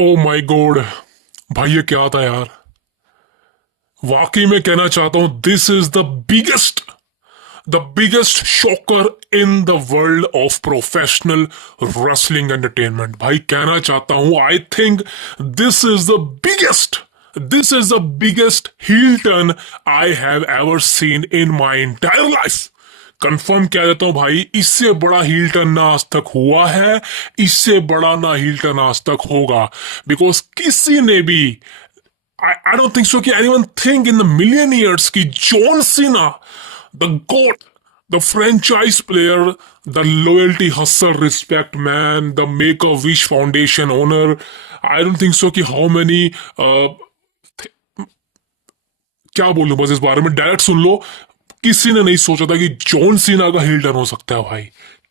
Oh my God. भाई ये क्या था यार। वाकई में कहना चाहता हूं, this is the biggest shocker in the world of professional wrestling entertainment. भाई कहना चाहता हूं, I think this is the biggest this is the biggest heel turn I have ever seen in my entire life. Confirm कह देता हूं भाई, इससे बड़ा हील टर्न ना आज तक हुआ है, इससे बड़ा ना हील टर्न आज तक होगा। बिकॉज किसी ने भी I don't think so कि anyone think in the million years कि John Cena, the GOAT, the franchise player, the loyalty hustle respect man, the Make a Wish Foundation owner, I don't think so कि how many क्या बोलूं बस इस बारे में direct सुन लो। किसी ने नहीं सोचा था कि जॉन सीना का हिल टर्न हो सकता है भाई,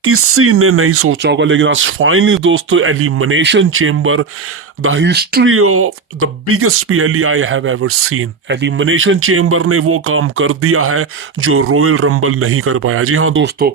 किसी ने नहीं सोचा होगा। लेकिन आज फाइनली दोस्तों, elimination chamber, the history of the biggest PLE I have ever seen, elimination chamber ने वो काम कर दिया है जो रॉयल रंबल नहीं कर पाया। जी हाँ दोस्तों,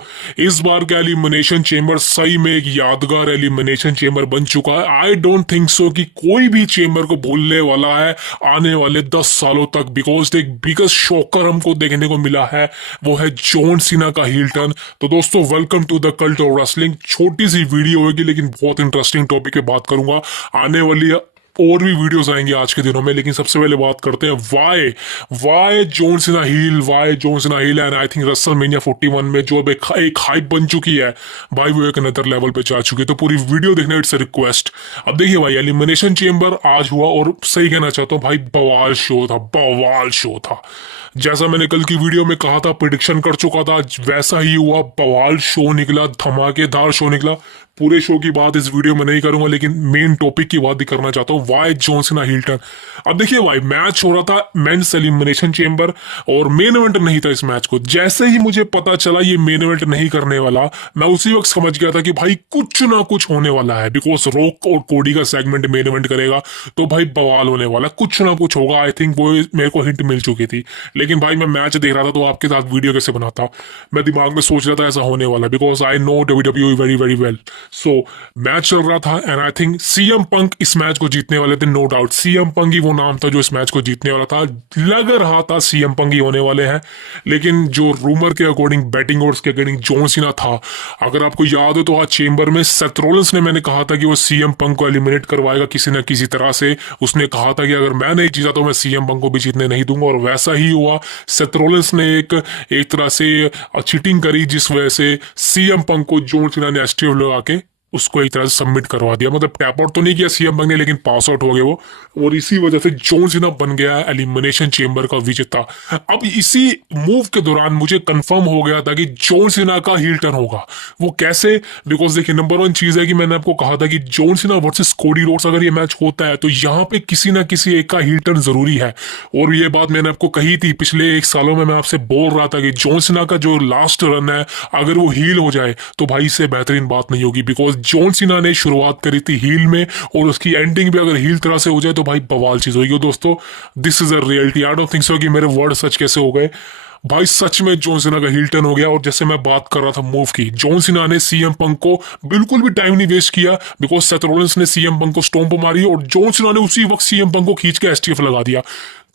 इस बार का एलिमिनेशन चेंबर सही में एक यादगार एलिमिनेशन चेंबर बन चुका है। आई डोंट थिंक सो कि कोई भी चेंबर को भूलने वाला है आने वाले 10 सालों तक। बिकॉज एक बिगेस्ट शॉकर हमको देखने को मिला है, वो है जॉन सीना का हील टर्न। तो दोस्तों, welcome to the cult of wrestling. छोटी सी वीडियो होगी लेकिन बहुत इंटरेस्टिंग टॉपिक पे बात करूंगा। आने वाली और भी वीडियोस आएंगे आज के दिनों में, लेकिन सबसे पहले बात करते हैं why John Cena heel and I think WrestleMania 41 में जो अब एक हाइप बन चुकी है भाई, वो एक अनदर लेवल पे जा चुकी है। तो पूरी वीडियो देखना, इट्स अ रिक्वेस्ट। अब देखिए भाई, एलिमिनेशन चेंबर आज हुआ और सही कहना चाहता हूँ भाई, बवाल शो था। जैसा मैंने कल की वीडियो में कहा था, प्रिडिक्शन कर चुका था, वैसा ही हुआ। बवाल शो निकला, धमाकेदार शो निकला। पूरे शो की बात इस वीडियो में नहीं करूंगा, लेकिन मेन टॉपिक की बात भी करना चाहता हूँ, why John Cena heel turn. अब देखिए भाई, मैच हो रहा था मेंस एलिमिनेशन चेंबर और मेन इवेंट नहीं था इस मैच को। जैसे ही मुझे पता चला ये मेन इवेंट नहीं करने वाला, मैं उसी वक्त समझ गया था कि भाई कुछ ना कुछ होने वाला है। बिकॉज रॉक और कोडी का सेगमेंट मेन इवेंट करेगा तो भाई बवाल होने वाला, कुछ ना कुछ होगा। आई थिंक वो मेरे को हिंट मिल चुकी थी। लेकिन भाई मैं मैच देख रहा था तो आपके साथ वीडियो कैसे बनाता, मैं दिमाग में सोच रहा था ऐसा होने वाला। Because I know WWE very very well. So match चल रहा था and I think CM Punk इस मैच को जीतने वाले थे, नो डाउट। सीएम पंक ही वो नाम था जो इस मैच को जीतने वाला था। लग रहा था सीएम पंक ही होने वाले हैं, लेकिन जो रूमर के अकॉर्डिंग, बैटिंग ओड्स के अकॉर्डिंग जॉन सीना था। अगर आपको याद हो तो आज चेंबर में सेथ रॉलिंस ने, मैंने कहा था कि वो सीएम पंक को एलिमिनेट करवाएगा किसी न किसी तरह से। उसने कहा था कि अगर मैं नहीं जीता तो मैं सीएम पंक को भी जीतने नहीं दूंगा, और वैसा ही हुआ। सेथ रॉलिंस ने एक तरह से चीटिंग करी, जिस वजह से सीएम पंक को जॉन सीना ने एसटीएफ लगा के उसको एक तरह से सबमिट करवा दिया। मतलब टैप आउट तो नहीं किया सीएम पंक ने, लेकिन पास आउट हो गए वो, और इसी वजह से जॉन सीना बन गया एलिमिनेशन चेंबर का विजेता। अब इसी मूव के दौरान मुझे कंफर्म हो गया था कि जॉन सीना का हील टर्न होगा। वो कैसे? बिकॉज देखिए, नंबर 1 चीज है कि मैंने आपको कहा था कि John Cena versus Cody Rhodes अगर ये मैच होता है तो यहाँ पे किसी ना किसी एक का हील टर्न जरूरी है। और ये बात मैंने आपको कही थी पिछले 1 सालों में, मैं आपसे बोल रहा था कि जॉन सीना का जो लास्ट रन है, अगर वो हील हो जाए तो भाई इससे बेहतरीन बात नहीं होगी। बिकॉज जॉन सीना ने शुरुआत करी थी हील में, और उसकी एंडिंग भी अगर हील तरह से हो जाए तो भाई बवाल चीज होगी। दोस्तों, this is a reality. I don't think so कि मेरे वर्ड सच कैसे हो गए भाई। सच में जॉन सीना का हील टर्न हो गया। और जैसे मैं बात कर रहा था मूव की, जॉन सीना ने सीएम पंक को बिल्कुल भी टाइम नहीं वेस्ट किया। बिकॉज सेथ रॉलिंस ने सीएम पंक को स्टॉम्प मारी और जॉन सीना ने उसी वक्त सीएम पंक को खींच के एसटीएफ लगा दिया।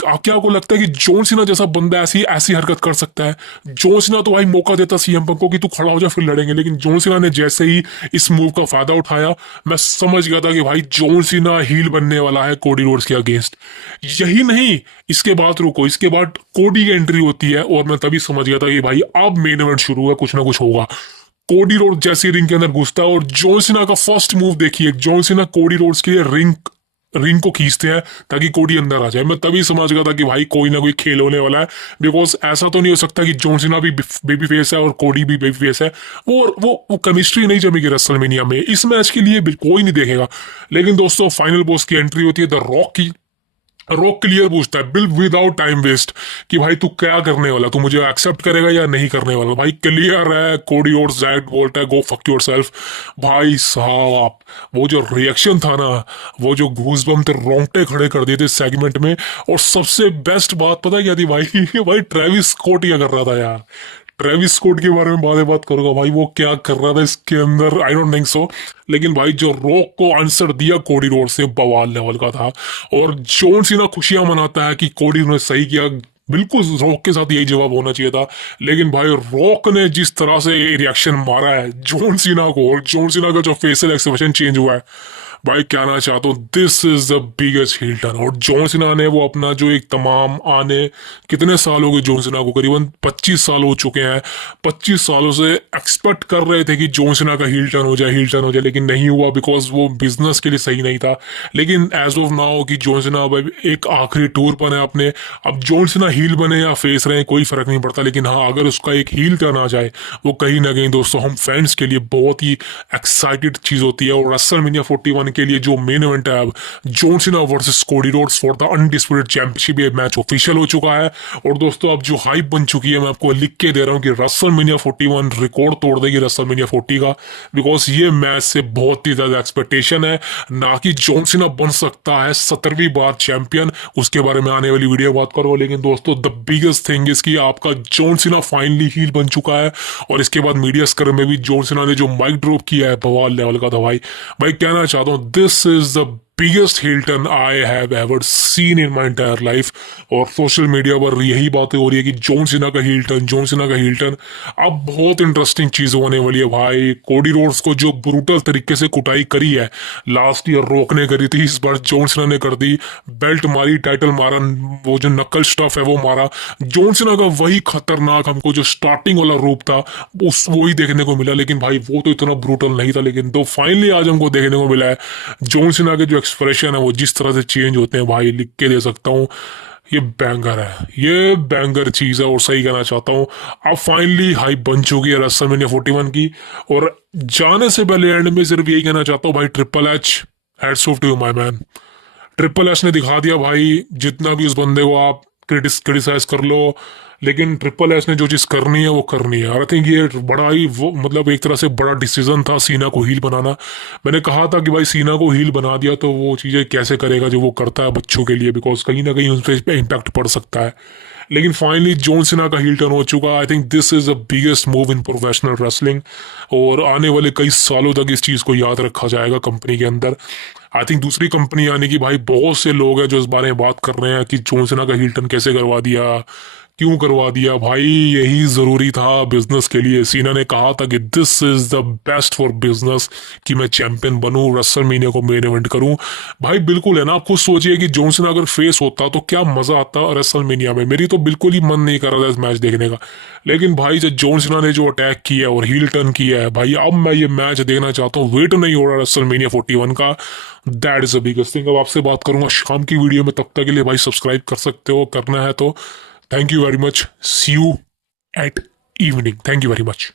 क्या आपको लगता है कि जॉन सीना जैसा बंदा ऐसी ऐसी हरकत कर सकता है? जॉन सीना तो भाई मौका देता सीएम पंक को कि तू खड़ा हो जा फिर लड़ेंगे, लेकिन जॉन सीना ने जैसे ही इस मूव का फायदा उठाया, मैं समझ गया था कि भाई जॉन सीना हील बनने वाला है कोडी रोड्स के अगेंस्ट। यही नहीं, इसके बाद रुको, इसके बाद कोडी की एंट्री होती है और मैं तभी समझ गया था कि भाई अब मेन इवेंट शुरू है, कुछ ना कुछ होगा। कोडी रोड जैसे रिंग के अंदर घुसता है और जॉन सीना का फर्स्ट मूव देखिए, जॉन सीना कोडी रोड्स के रिंग को खींचते हैं ताकि कोडी अंदर आ जाए। मैं तभी समझ गया था कि भाई कोई ना कोई खेल होने वाला है। बिकॉज ऐसा तो नहीं हो सकता कि जॉन सीना भी बेबी फेस है और कोडी भी बेबी फेस है। वो केमिस्ट्री नहीं जमेगी रेसलमेनिया में। इस मैच के लिए कोई नहीं देखेगा। लेकिन दोस्तों, फाइनल बॉस की एंट्री होती है द रॉक की। रॉक क्लियर पूछता है बिल विदाउट टाइम वेस्ट कि भाई तू क्या करने वाला, तू मुझे एक्सेप्ट करेगा या नहीं करने वाला। भाई क्लियर है, कोडी और जैक बोलता है गो फक योरसेल्फ। भाई साहब, वो जो रिएक्शन था ना, वो जो गूज़बम्प थे, रोंगटे खड़े कर दिए थे सेगमेंट में। और सबसे बेस्ट बात पता है क्या थी भाई? भाई ट्रेविस स्कॉट क्या कर रहा था यार। ट्रेविस स्कॉट के बारे में बात करूंगा भाई, वो क्या कर रहा था इसके अंदर, आई डोंट थिंक सो। लेकिन भाई जो रॉक को आंसर दिया कोडी रोड से, बवाल लेवल का था। और जॉन सीना खुशियां मनाता है कि कोडी ने सही किया, बिल्कुल रॉक के साथ यही जवाब होना चाहिए था। लेकिन भाई रॉक ने जिस तरह से रिएक्शन मारा है जॉन सीना को, और जॉन सीना का जो फेशियल एक्सप्रेशन चेंज हुआ है, भाई कहना चाहता हूँ this is the biggest heel turn. और जॉन सीना ने वो अपना जो एक तमाम आने, कितने साल हो गए जॉन सीना को, करीबन 25 साल हो चुके हैं। 25 सालों से एक्सपेक्ट कर रहे थे कि जॉन सीना का हील टर्न हो जाए, हील टर्न हो जाए, लेकिन नहीं हुआ बिकॉज वो बिजनेस के लिए सही नहीं था। लेकिन एज ऑफ नाउ कि जॉन सीना अब एक आखिरी टूर पर है अपने, अब जॉन सीना हील बने या फेस रहे कोई फर्क नहीं पड़ता। लेकिन हाँ, अगर उसका एक हील टर्न आ जाए, वो कहीं ना कहीं दोस्तों हम फैंस के लिए बहुत ही एक्साइटेड चीज होती है। और रेसलमेनिया 41 के लिए जो मेन इवेंट है अब, John Cena versus Cody Rhodes for the undisputed championship, ये मैच ऑफिशियल हो चुका है। और दोस्तों अब जो हाइप बन चुकी है, मैं आपको लिख के दे रहा हूँ कि रेसलमेनिया 41 रिकॉर्ड तोड़ देगी रेसलमेनिया 40 का, बिकॉज ये मैच से बहुत ही ज्यादा एक्सपेक्टेशन है। ना कि जॉन सीना बन सकता है 17वीं बार चैंपियन, उसके बारे में आने वाली वीडियो बात करो। लेकिन दोस्तों द बिगेस्ट थिंग इज कि आपका जॉन सीना फाइनली हील बन चुका है। और इसके बाद मीडिया स्कर में भी जॉन सीना ने जो माइक ड्रॉप किया है, बवाल लेवल का था भाई। भाई कहना चाहता हूँ this is the biggest hill turn I have ever seen in my entire life. और सोशल मीडिया पर यही बातें हो रही है कि जॉन सीना का हिल टर्न, जॉन सीना का हिल टर्न। अब बहुत इंटरेस्टिंग चीज होने वाली है भाई। कोडी रोड्स को जो ब्रूटल तरीके से कुटाई करी है लास्ट ईयर रॉक ने करी थी, इस बार जॉन सीना ने कर दी। बेल्ट मारी, टाइटल मारा, वो जो नकल स्टफ है वो मारा। जॉन सीना का वही खतरनाक हमको जो स्टार्टिंग वाला रूप था उस वही देखने को मिला। लेकिन भाई वो तो इतना ब्रूटल नहीं था, लेकिन तो फाइनली आज हमको देखने को मिला है जॉन सीना के जो एक्सप्रेशन है वो जिस तरह से चेंज होते हैं भाई, लिख के दे सकता हूँ ये बैंगर है, ये बैंगर चीज है। और सही कहना चाहता हूँ अब फाइनली हाइप बन चुकी है रेसलमेनिया 41 की। और जाने से पहले एंड में सिर्फ यही कहना चाहता हूँ भाई, triple H hats off to you my man. Triple H ने दिखा दिया भाई, जितना भी उस बंदे को आप क्रिटिसाइज कर लो, लेकिन ट्रिपल एच ने जो चीज करनी है वो करनी है। आई थिंक ये बड़ा ही वो मतलब एक तरह से बड़ा डिसीजन था सीना को हील बनाना। मैंने कहा था कि भाई सीना को हील बना दिया तो वो चीजें कैसे करेगा जो वो करता है बच्चों के लिए, बिकॉज कहीं ना कहीं उन पर इम्पैक्ट पड़ सकता है। लेकिन फाइनली जॉन सीना का हील टर्न हो चुका। I think this is the biggest move in professional wrestling. और आने वाले कई सालों तक इस चीज को याद रखा जाएगा कंपनी के अंदर। आई थिंक दूसरी कंपनी यानी कि भाई बहुत से लोग हैं जो इस बारे में बात कर रहे हैं कि जॉन सीना का हील टर्न कैसे करवा दिया, क्यों करवा दिया। भाई यही जरूरी था बिजनेस के लिए। सीना ने कहा था कि this is the best for business, कि मैं चैंपियन बनूं, रेसलमेनिया को मेन इवेंट करूं। भाई बिल्कुल है ना, आप खुद सोचिए कि जॉन सीना अगर फेस होता तो क्या मजा आता रेसलमेनिया में। मेरी तो बिल्कुल ही मन नहीं कर रहा था इस मैच देखने का। लेकिन भाई जब जॉन सीना ने जो अटैक किया और हील टर्न किया है भाई, अब मैं ये मैच देखना चाहता हूँ। वेट नहीं हो रहा रेसलमेनिया 41 का। That is the biggest thing. अब आपसे बात करूंगा शाम की वीडियो में, तब तक के लिए भाई सब्सक्राइब कर सकते हो, करना है तो। Thank you very much. See you at evening. Thank you very much.